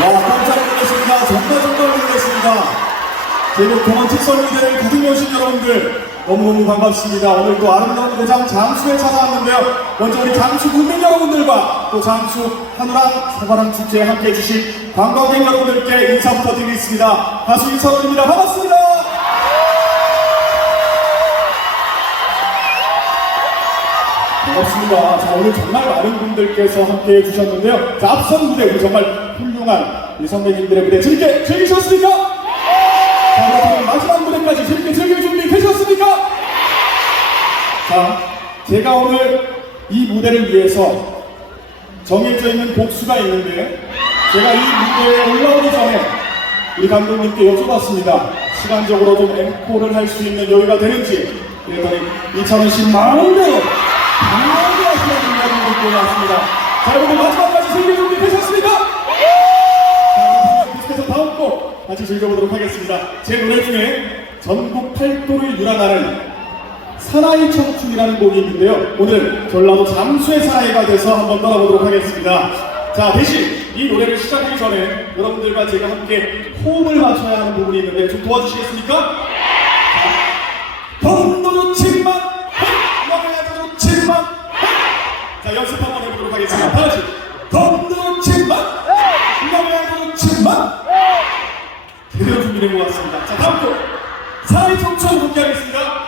와, 깜짝 놀랐습니다. 정말 정말 놀랐습니다. 제국 공원 특설 무대를 가득 여신 여러분들 너무너무 반갑습니다. 오늘 또 아름다운 고장 장수에 찾아왔는데요. 먼저 우리 장수 국민 여러분들과 또 장수 한우랑 소바람 축제에 함께 해주신 관광객 여러분들께 인사부터 드리겠습니다. 가수 인사드립니다. 반갑습니다. 반갑습니다. 자, 오늘 정말 많은 분들께서 함께 해주셨는데요. 자, 앞선 무대, 우리 정말 훌륭한 우리 선배님들의 무대 재밌게 즐기셨습니까? 자, 그렇다면 마지막 무대까지 재밌게 즐길 준비 되셨습니까? 자, 제가 오늘 이 무대를 위해서 정해져 있는 복수가 있는데, 제가 이 무대에 올라오기 전에 우리 감독님께 여쭤봤습니다. 시간적으로 좀 앵콜을 할 수 있는 여유가 되는지. 그랬더니 이찬원 씨 마음대로 강하게 하시는 분들께 왔습니다. 자, 여러분 마지막 같이 즐겨보도록 하겠습니다. 제 노래 중에 전국 팔도를 유랑하는 사나이 청춘이라는 곡이 있는데요. 오늘은 전라도 잠수의 사나이가 돼서 한번 떠나보도록 하겠습니다. 자, 대신 이 노래를 시작하기 전에 여러분들과 제가 함께 호흡을 맞춰야 하는 부분이 있는데 좀 도와주시겠습니까? 자, 돈도 좋지만, 영화도 좋지만, 자, 연습 한번 해보도록 하겠습니다. 다 같이. 돈도 준비된 것 같습니다. 자, 다음 곡. 사나이 청춘 함께 하겠습니다.